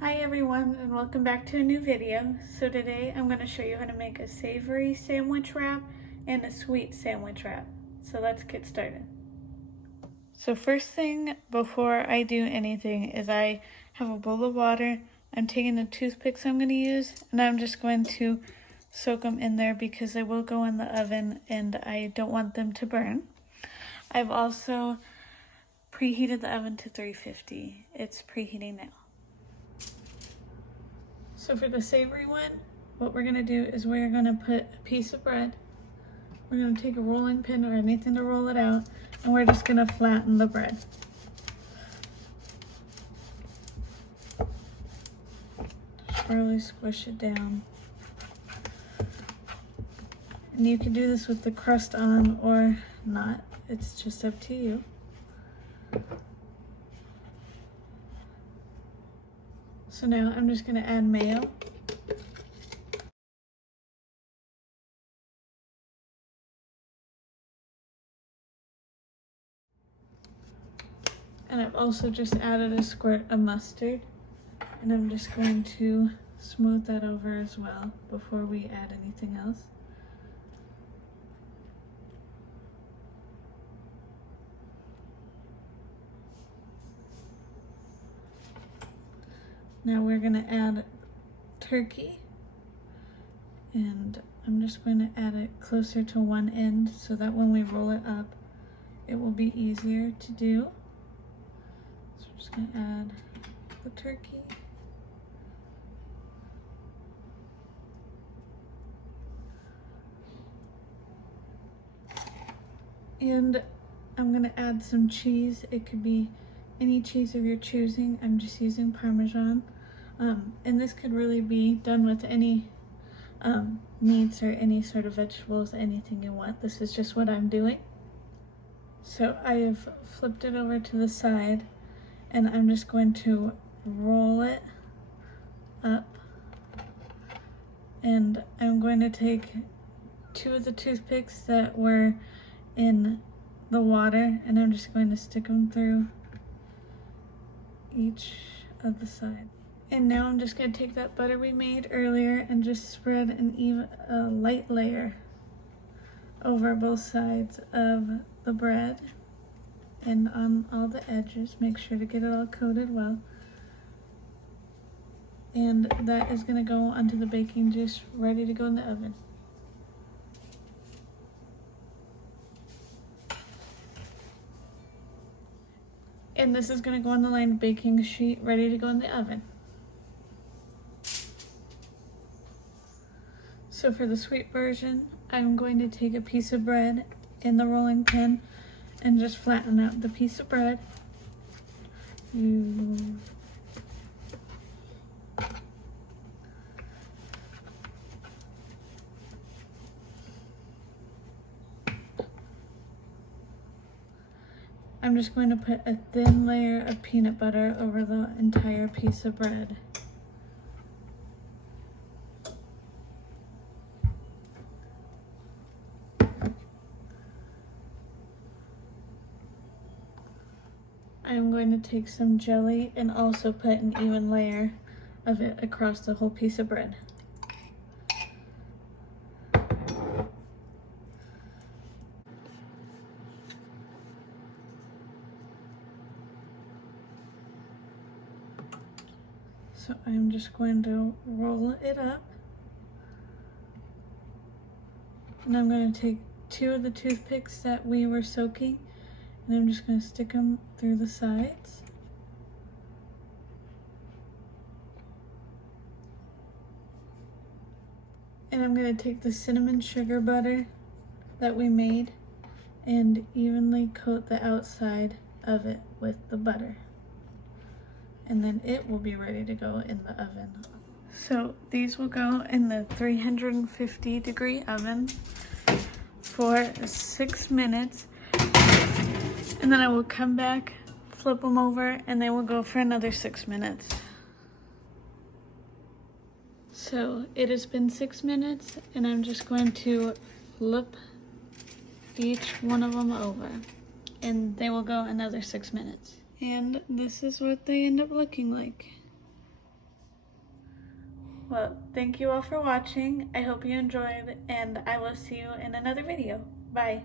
Hi everyone, and welcome back to a new video. So today I'm going to show you how to make a savory sandwich wrap and a sweet sandwich wrap. So let's get started. So first thing before I do anything is I have a bowl of water. I'm taking the toothpicks I'm going to use, and I'm just going to soak them in there because they will go in the oven and I don't want them to burn. I've also preheated the oven to 350. It's preheating now. So for the savory one, what we're gonna do is we're gonna put a piece of bread. We're gonna take a rolling pin or anything to roll it out, and we're just gonna flatten the bread. Just really squish it down. And you can do this with the crust on or not. It's just up to you. So now I'm just gonna add mayo. And I've also just added a squirt of mustard. And I'm just going to smooth that over as well before we add anything else. Now we're gonna add turkey, and I'm just going to add it closer to one end so that when we roll it up, it will be easier to do. So I'm just gonna add the turkey. And I'm gonna add some cheese. It could be any cheese of your choosing. I'm just using Parmesan. And this could really be done with any meats or any sort of vegetables, anything you want. This is just what I'm doing. So I have flipped it over to the side, and I'm just going to roll it up. And I'm going to take two of the toothpicks that were in the water, and I'm just going to stick them through each of the sides. And now I'm just going to take that butter we made earlier and just spread a light layer over both sides of the bread and on all the edges. Make sure to get it all coated well. And that is going to go onto the baking dish, ready to go in the oven. And this is going to go on the lined baking sheet, ready to go in the oven. So for the sweet version, I'm going to take a piece of bread in the rolling pin and just flatten out the piece of bread. I'm just going to put a thin layer of peanut butter over the entire piece of bread. I'm going to take some jelly and also put an even layer of it across the whole piece of bread. So I'm just going to roll it up. And I'm going to take two of the toothpicks that we were soaking, and I'm just going to stick them through the sides. And I'm going to take the cinnamon sugar butter that we made and evenly coat the outside of it with the butter. And then it will be ready to go in the oven. So these will go in the 350-degree oven for 6 minutes. And then I will come back, flip them over, and they will go for another 6 minutes. So it has been 6 minutes, and I'm just going to flip each one of them over, and they will go another 6 minutes. And this is what they end up looking like. Well, thank you all for watching. I hope you enjoyed, and I will see you in another video. Bye.